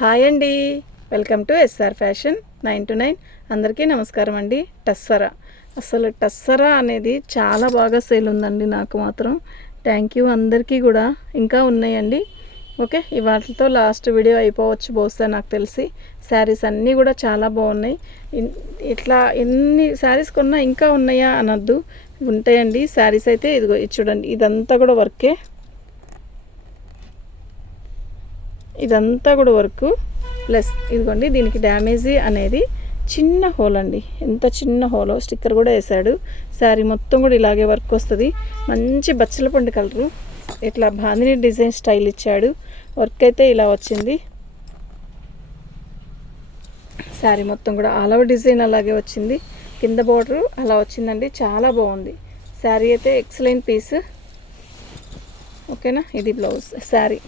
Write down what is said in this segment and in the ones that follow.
Hi అండి. Welcome to S R fashion nine two nine. అందరికీ నమస్కారం అండి. టస్సరా. అసలు టస్సరా అనేది చాలా బాగా సేల్ ఉందండి నాకు మాత్రం. థ్యాంక్ యూ అందరికీ కూడా. ఇంకా ఉన్నాయండి. ఓకే ఇవాటితో లాస్ట్ వీడియో అయిపోవచ్చు బహుశా నాకు తెలిసి. శారీస్ అన్నీ కూడా చాలా బాగున్నాయి. ఇట్లా ఎన్ని శారీస్ కొన్నా ఇంకా ఉన్నాయా అనొద్దు. ఉంటాయండి. శారీస్ అయితే ఇదిగో ఇది చూడండి. ఇదంతా కూడా వర్కే ఇదంతా కూడా వర్క్ ప్లస్ ఇదిగోండి దీనికి డ్యామేజీ అనేది చిన్న హోల్ అండి. ఎంత చిన్న హోలో స్టిక్కర్ కూడా వేసాడు శారీ మొత్తం కూడా ఇలాగే వర్క్ వస్తుంది. మంచి బచ్చల పండు కలరు. ఇట్లా బాందిని డిజైన్ స్టైల్ ఇచ్చాడు. వర్క్ అయితే ఇలా వచ్చింది. శారీ మొత్తం కూడా ఆల్ ఓవర్ డిజైన్ అలాగే వచ్చింది. కింద బోర్డర్ అలా వచ్చిందండి. చాలా బాగుంది. శారీ అయితే ఎక్సలెంట్ పీస్. ఓకేనా? ఇది బ్లౌజ్ శారీ.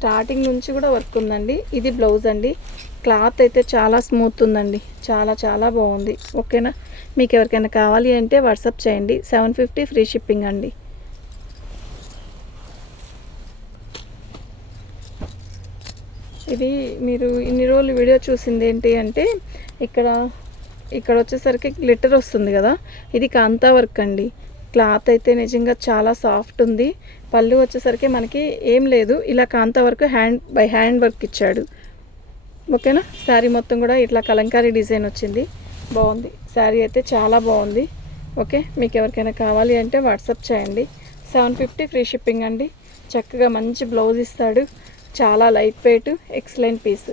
స్టార్టింగ్ నుంచి కూడా వర్క్ ఉందండి. ఇది బ్లౌజ్ అండి. క్లాత్ అయితే చాలా స్మూత్ ఉందండి. చాలా చాలా బాగుంది. ఓకేనా? మీకు ఎవరికైనా కావాలి అంటే వాట్సాప్ చేయండి. సెవెన్ ఫిఫ్టీ ఫ్రీ షిప్పింగ్ అండి. ఇది మీరు ఇన్ని రోజులు వీడియో చూసింది ఏంటి అంటే ఇక్కడ ఇక్కడ వచ్చేసరికి గ్లిటర్ వస్తుంది కదా. ఇది కాంతా వర్క్ అండి. క్లాత్ అయితే నిజంగా చాలా సాఫ్ట్ ఉంది. పళ్ళు వచ్చేసరికి మనకి ఏం లేదు. ఇలా కాంత వరకు హ్యాండ్ బై హ్యాండ్ వర్క్ ఇచ్చాడు. ఓకేనా? శారీ మొత్తం కూడా ఇట్లా కలంకారీ డిజైన్ వచ్చింది. బాగుంది. శారీ అయితే చాలా బాగుంది. ఓకే? మీకు ఎవరికైనా కావాలి అంటే వాట్సాప్ చేయండి. సెవెన్ ఫిఫ్టీ ఫ్రీ షిప్పింగ్ అండి. చక్కగా మంచి బ్లౌజ్ ఇస్తాడు. చాలా light weight excellent piece.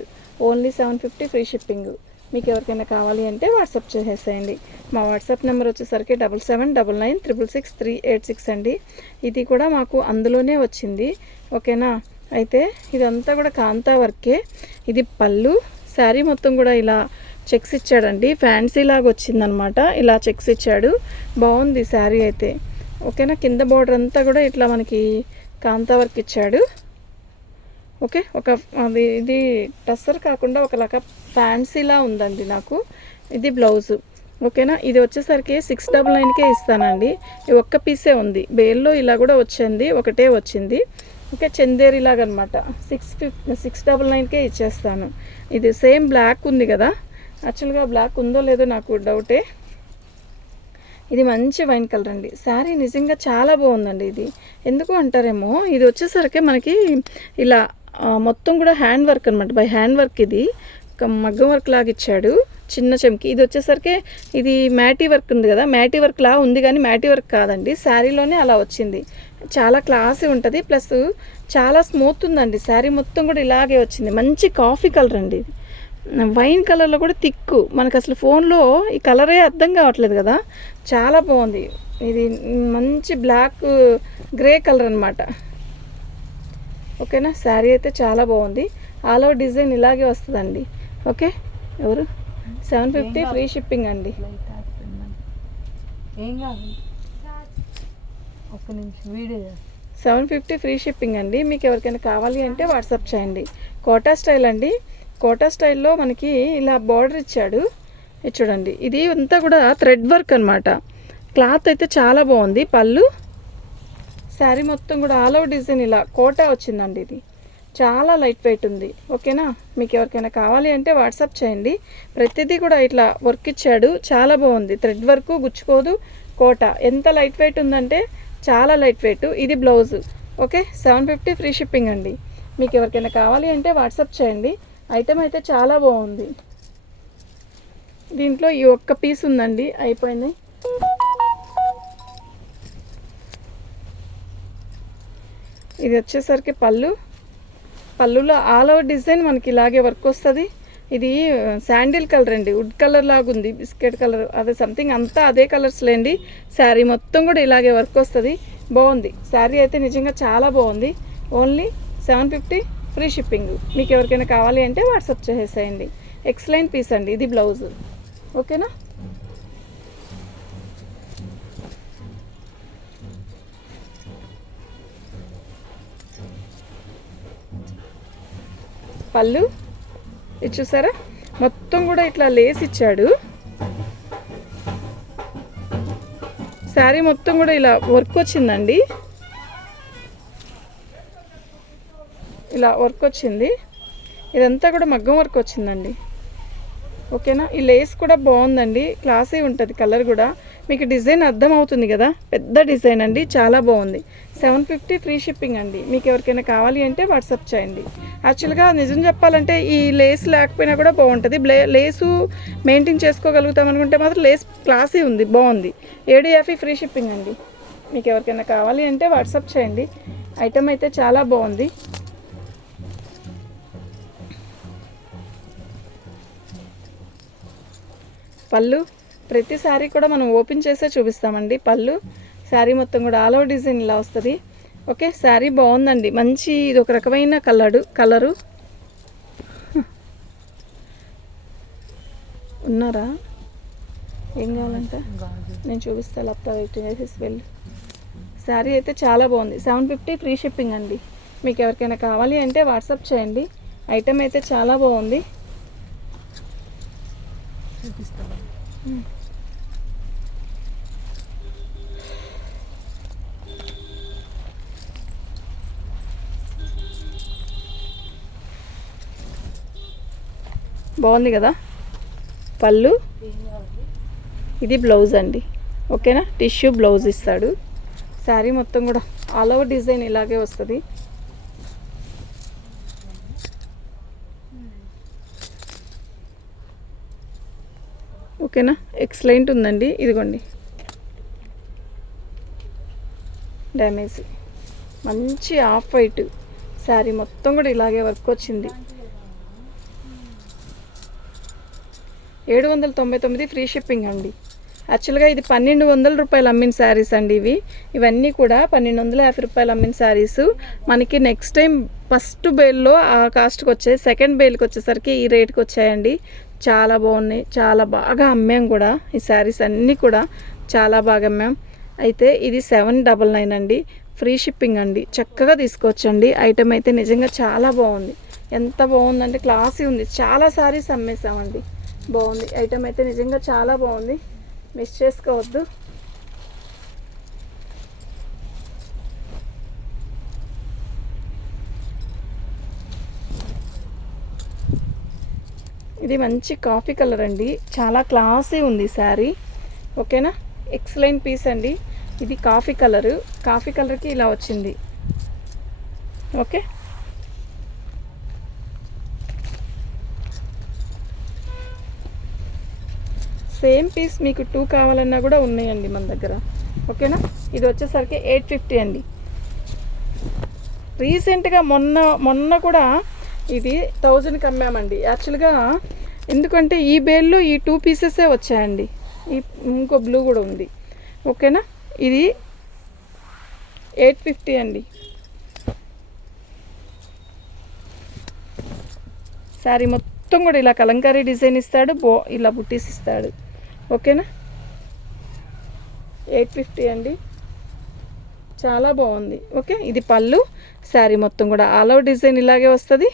Only seven fifty free shipping. మీకు ఎవరికైనా కావాలి అంటే వాట్సాప్ చేసేసేయండి మా వాట్సాప్ నెంబర్ వచ్చేసరికి double seven double nine triple six three eight six అండి. ఇది కూడా మాకు అందులోనే వచ్చింది. ఓకేనా? అయితే ఇదంతా కూడా కాంతా వర్కే. ఇది పళ్ళు. శారీ మొత్తం కూడా ఇలా చెక్స్ ఇచ్చాడండి. ఫ్యాన్సీ లాగా వచ్చిందనమాట. ఇలా చెక్స్ ఇచ్చాడు. బాగుంది శారీ అయితే. ఓకేనా? కింద బార్డర్ అంతా కూడా ఇట్లా మనకి కాంతా వర్క్ ఇచ్చాడు. ఓకే? ఒక అది ఇది టస్సర్ కాకుండా ఒకలాగా ఫ్యాన్సీలా ఉందండి నాకు. ఇది బ్లౌజు. ఓకేనా? ఇది వచ్చేసరికి సిక్స్ డబల్ నైన్కే ఇస్తానండి. ఈ ఒక్క పీసే ఉంది. బేల్లో ఇలా కూడా వచ్చింది ఒకటే వచ్చింది. ఓకే చందేరి లాగా సిక్స్ ఫిఫ్ సిక్స్ డబల్ నైన్కే ఇచ్చేస్తాను. ఇది సేమ్ బ్లాక్ ఉంది కదా? యాక్చువల్గా బ్లాక్ ఉందో లేదో నాకు డౌటే ఇది మంచి వైన్ కలర్ అండి. శారీ నిజంగా చాలా బాగుందండి ఇది. ఎందుకు అంటారేమో? ఇది వచ్చేసరికి మనకి ఇలా మొత్తం కూడా హ్యాండ్ వర్క్ అనమాట బై హ్యాండ్ వర్క్ ఇది. ఒక మగ్గం వర్క్ లాగా ఇచ్చాడు చిన్న చెంకి ఇది వచ్చేసరికి ఇది మ్యాటీ వర్క్ ఉంది కదా మ్యాటీ వర్క్ లా ఉంది కానీ మ్యాటీ వర్క్ కాదండి. శారీలోనే అలా వచ్చింది. చాలా క్లాసీ ఉంటుంది ప్లస్ చాలా స్మూత్ ఉందండి. శారీ మొత్తం కూడా ఇలాగే వచ్చింది. మంచి కాఫీ కలర్ అండి ఇది. వైన్ కలర్లో కూడా తిక్కు మనకు అసలు ఫోన్లో ఈ కలరే అర్థం కావట్లేదు కదా. చాలా బాగుంది. ఇది మంచి బ్లాక్ గ్రే కలర్ అనమాట ఓకేనా శారీ అయితే చాలా బాగుంది. ఆల్ ఓవర్ డిజైన్ ఇలాగే వస్తుందండి. ఓకే? ఎవరు? సెవెన్ ఫిఫ్టీ ఫ్రీ షిప్పింగ్ అండి. ఏం కాదు. ఒక్క నిమిషం వీడియో చేస్తా. సెవెన్ ఫిఫ్టీ ఫ్రీ షిప్పింగ్ అండి. మీకు ఎవరికైనా కావాలి అంటే వాట్సాప్ చేయండి. కోటా స్టైల్ అండి. కోటా స్టైల్లో మనకి ఇలా బార్డర్ ఇచ్చాడు. ఇది చూడండి. ఇది అంతా కూడా థ్రెడ్ వర్క్ అనమాట క్లాత్ అయితే చాలా బాగుంది. పళ్ళు శారీ మొత్తం కూడా ఆల్ ఓవర్ డిజైన్ ఇలా కోటా వచ్చిందండి ఇది. చాలా లైట్ వెయిట్ ఉంది. ఓకేనా? మీకు ఎవరికైనా కావాలి అంటే వాట్సాప్ చేయండి. ప్రతిదీ కూడా ఇట్లా వర్క్ ఇచ్చాడు. చాలా బాగుంది. థ్రెడ్ వర్క్ గుచ్చుకోదు. కోట. ఎంత లైట్ వెయిట్ ఉందంటే చాలా లైట్ వెయిట్. ఇది blouse. Okay? Seven fifty free shipping అండి. మీకు ఎవరికైనా కావాలి అంటే వాట్సాప్ చేయండి. ఐటెం అయితే చాలా బాగుంది. దీంట్లో ఈ ఒక్క పీస్ ఉందండి. అయిపోయింది. ఇది వచ్చేసరికి పళ్ళు. పళ్ళులో ఆల్ ఓవర్ డిజైన్ మనకి ఇలాగే వర్క్ వస్తుంది. ఇది శాండిల్ కలర్ అండి. వుడ్ కలర్ లాగా ఉంది బిస్కెట్ కలర్ అదే సంథింగ్ అంతా అదే కలర్స్ లేండి. శారీ మొత్తం కూడా ఇలాగే వర్క్ వస్తుంది. బాగుంది. శారీ అయితే నిజంగా చాలా బాగుంది. Only seven fifty free shipping. మీకు ఎవరికైనా కావాలి అంటే వాట్సాప్ చేసేసేయండి ఎక్సలెంట్ పీస్ అండి. ఇది బ్లౌజ్. ఓకేనా? పళ్ళు. ఇది చూసారా? మొత్తం కూడా ఇట్లా లేస్ ఇచ్చాడు. శారీ మొత్తం కూడా ఇలా వర్క్ వచ్చిందండి. ఇలా వర్క్ వచ్చింది. ఇదంతా కూడా మగ్గం వర్క్ వచ్చిందండి. ఓకేనా? ఈ లేస్ కూడా బాగుందండి. క్లాసీ ఉంటుంది కలర్ కూడా. మీకు డిజైన్ అర్థమవుతుంది కదా? పెద్ద డిజైన్ అండి చాలా బాగుంది. సెవెన్ ఫిఫ్టీ ఫ్రీ షిప్పింగ్ అండి. మీకు ఎవరికైనా కావాలి అంటే వాట్సాప్ చేయండి. యాక్చువల్గా నిజం చెప్పాలంటే ఈ లేస్ లేకపోయినా కూడా బాగుంటుంది. బ్లే లేసు మెయింటైన్ చేసుకోగలుగుతాం అనుకుంటే మాత్రం లేస్ క్లాసీ ఉంది బాగుంది. ఏడు యాభై ఫ్రీ షిప్పింగ్ అండి. మీకు ఎవరికైనా కావాలి అంటే వాట్సాప్ చేయండి. ఐటమ్ అయితే చాలా బాగుంది. పళ్ళు? ప్రతి శారీ కూడా మనం ఓపెన్ చేసే చూపిస్తామండి. పళ్ళు శారీ మొత్తం కూడా ఆల్ ఓవర్ డిజైన్ ఇలా వస్తుంది. ఓకే శారీ బాగుందండి. మంచి ఇది ఒక రకమైన కలరు కలరు. ఉన్నారా? ఏం కావాలంటే? నేను చూపిస్తా లేకపోతే వెయిట్ చేసేసి వెళ్ళి. శారీ అయితే చాలా బాగుంది. సెవెన్ ఫిఫ్టీ ఫ్రీ షిప్పింగ్ అండి. మీకు ఎవరికైనా కావాలి అంటే వాట్సాప్ చేయండి. ఐటమ్ అయితే చాలా బాగుంది. చూపిస్తాను బాగుంది కదా? పళ్ళు? ఇది బ్లౌజ్ అండి. ఓకేనా? టిష్యూ బ్లౌజ్ ఇస్తాడు. శారీ మొత్తం కూడా ఆల్ ఓవర్ డిజైన్ ఇలాగే వస్తుంది. ఓకేనా? ఎక్సలెంట్ ఉందండి. ఇదిగోండి. డ్యామేజ్. మంచి ఆఫ్ వైట్ శారీ మొత్తం కూడా ఇలాగే వర్క్ వచ్చింది. ఏడు వందల తొంభై తొమ్మిది ఫ్రీ షిప్పింగ్ అండి. యాక్చువల్గా ఇది పన్నెండు వందల రూపాయలు అమ్మిన శారీస్ అండి ఇవి. ఇవన్నీ కూడా పన్నెండు వందల యాభై రూపాయలు అమ్మిన శారీస్. మనకి నెక్స్ట్ టైం ఫస్ట్ బేల్లో ఆ కాస్ట్కి వచ్చాయి సెకండ్ బేల్కి వచ్చేసరికి ఈ రేట్కి వచ్చాయండి. చాలా బాగున్నాయి. చాలా బాగా అమ్మాం కూడా ఈ శారీస్ అన్నీ కూడా. చాలా బాగా అమ్మాం. అయితే ఇది సెవెన్ డబల్ నైన్ అండి. ఫ్రీ షిప్పింగ్ అండి. చక్కగా తీసుకోవచ్చండి. ఐటమ్ అయితే నిజంగా చాలా బాగుంది. ఎంత బాగుందంటే క్లాసీ ఉంది. చాలా శారీస్ అమ్మేసామండి. బాగుంది. ఐటమ్ అయితే నిజంగా చాలా బాగుంది. మిస్ చేసుకోవద్దు. ఇది మంచి కాఫీ కలర్ అండి. చాలా క్లాసీ ఉంది శారీ. ఓకేనా? ఎక్సలెంట్ పీస్ అండి. ఇది కాఫీ కలరు కాఫీ కలర్కి ఇలా వచ్చింది. ఓకే? సేమ్ పీస్ మీకు టూ కావాలన్నా కూడా ఉన్నాయండి మన దగ్గర. ఓకేనా? ఇది వచ్చేసరికి ఎయిట్ ఫిఫ్టీ అండి. రీసెంట్గా మొన్న మొన్న కూడా ఇది థౌజండ్కి అమ్మామండి. యాక్చువల్గా ఎందుకంటే ఈ బేల్లో ఈ టూ పీసెసే వచ్చాయండి. ఈ ఇంకో బ్లూ కూడా ఉంది. ఓకేనా? ఇది ఎయిట్ ఫిఫ్టీ అండి. శారీ మొత్తం కూడా ఇలా కలంకారీ డిజైన్ ఇస్తాడు బో ఇలా బుట్టీస్ ఇస్తాడు. ఓకేనా? ఎయిట్ ఫిఫ్టీ అండి. చాలా బాగుంది. ఓకే ఇది పళ్ళు. శారీ మొత్తం కూడా ఆల్ ఓవర్ డిజైన్ ఇలాగే వస్తుంది.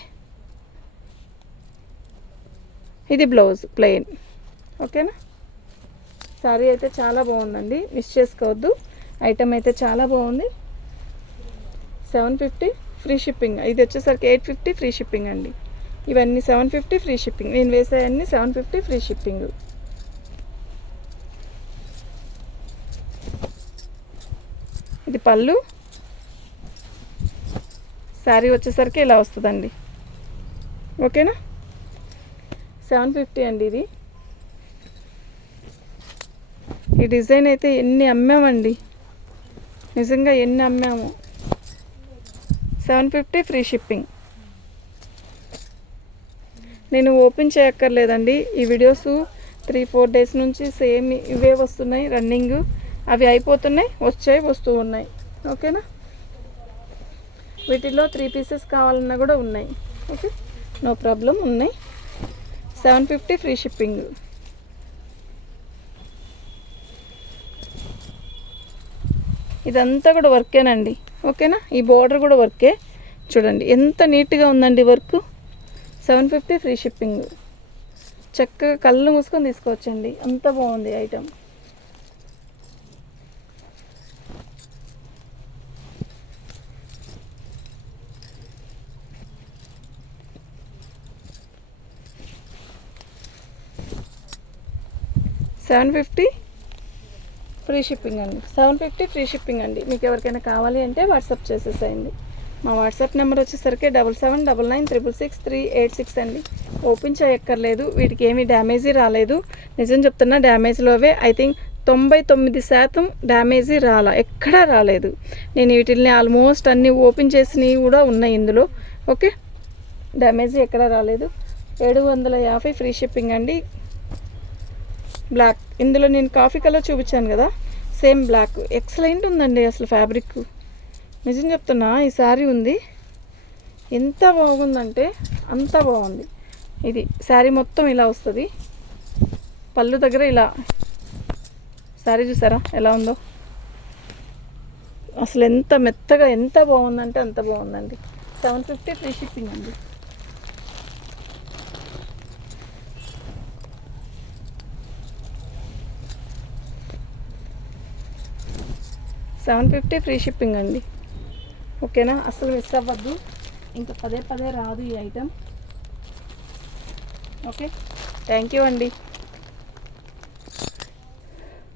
ఇది బ్లౌజ్ ప్లెయిన్. ఓకేనా? శారీ అయితే చాలా బాగుందండి. మిస్ చేసుకోవద్దు. ఐటమ్ అయితే చాలా బాగుంది. Seven fifty free shipping. ఇది వచ్చేసరికి ఎయిట్ ఫిఫ్టీ ఫ్రీ షిప్పింగ్ అండి. ఇవన్నీ సెవెన్ ఫిఫ్టీ ఫ్రీ షిప్పింగ్. నేను వేసేవన్నీ సెవెన్ ఫిఫ్టీ ఫ్రీ షిప్పింగ్. ఇది పళ్ళు. శారీ వచ్చేసరికి ఇలా వస్తుందండి. ఓకేనా? సెవెన్ ఫిఫ్టీ అండి ఇది. ఈ డిజైన్ అయితే ఎన్ని అమ్మామండి. నిజంగా ఎన్ని అమ్మాము. Seven fifty free shipping. నేను ఓపెన్ చేయక్కర్లేదండి. ఈ వీడియోస్ త్రీ ఫోర్ డేస్ నుంచి సేమ్ ఇవే వస్తున్నాయి రన్నింగ్. అవి అయిపోతున్నాయి వచ్చాయి వస్తూ ఉన్నాయి. ఓకేనా? వీటిలో త్రీ పీసెస్ కావాలన్నా కూడా ఉన్నాయి. ఓకే? నో ప్రాబ్లం ఉన్నాయి. సెవెన్ ఫిఫ్టీ ఫ్రీ షిప్పింగ్ ఇదంతా కూడా వర్కేనండి ఓకేనా? ఈ బోర్డర్ కూడా వర్కే చూడండి ఎంత నీట్గా ఉందండి work seven fifty free shipping చక్కగా కళ్ళు మూసుకొని తీసుకోవచ్చండి. అంత బాగుంది item seven fifty? Free shipping అండి. సెవెన్ ఫిఫ్టీ ఫ్రీ షిప్పింగ్ అండి. మీకు ఎవరికైనా కావాలి అంటే వాట్సాప్ చేసేసేయండి. మా వాట్సాప్ నెంబర్ వచ్చేసరికి double seven double nine triple six three eight six అండి. ఓపెన్ చేయక్కర్లేదు. వీటికి ఏమీ డ్యామేజీ రాలేదు. నిజం చెప్తున్నా డ్యామేజ్లోవే ఐ థింక్ తొంభై తొమ్మిది శాతం డ్యామేజీ రాలా. ఎక్కడా రాలేదు. నేను వీటిని ఆల్మోస్ట్ అన్నీ ఓపెన్ చేసినవి కూడా ఉన్నాయి ఇందులో. ఓకే డ్యామేజీ ఎక్కడా రాలేదు. ఏడు వందల యాభై ఫ్రీ షిప్పింగ్ అండి. బ్లాక్ ఇందులో నేను కాఫీ కలర్ చూపించాను కదా సేమ్ బ్లాక్ ఎక్సలెంట్ ఉందండి అసలు ఫ్యాబ్రిక్ నిజం చెప్తున్నా ఈ శారీ ఉంది. ఎంత బాగుందంటే అంత బాగుంది. ఇది శారీ మొత్తం ఇలా వస్తుంది. పళ్ళు దగ్గర ఇలా. శారీ చూసారా ఎలా ఉందో? అసలు ఎంత మెత్తగా ఎంత బాగుందంటే అంత బాగుందండి. సెవెన్ ఫిఫ్టీ ఫ్రీ షిప్పింగ్ అండి. సెవెన్ ఫిఫ్టీ ఫ్రీ షిప్పింగ్ అండి. ఓకేనా? అసలు మిస్ అవ్వద్దు. ఇంకా పదే పదే రాదు ఈ ఐటెం. ఓకే? థ్యాంక్ యూ అండి.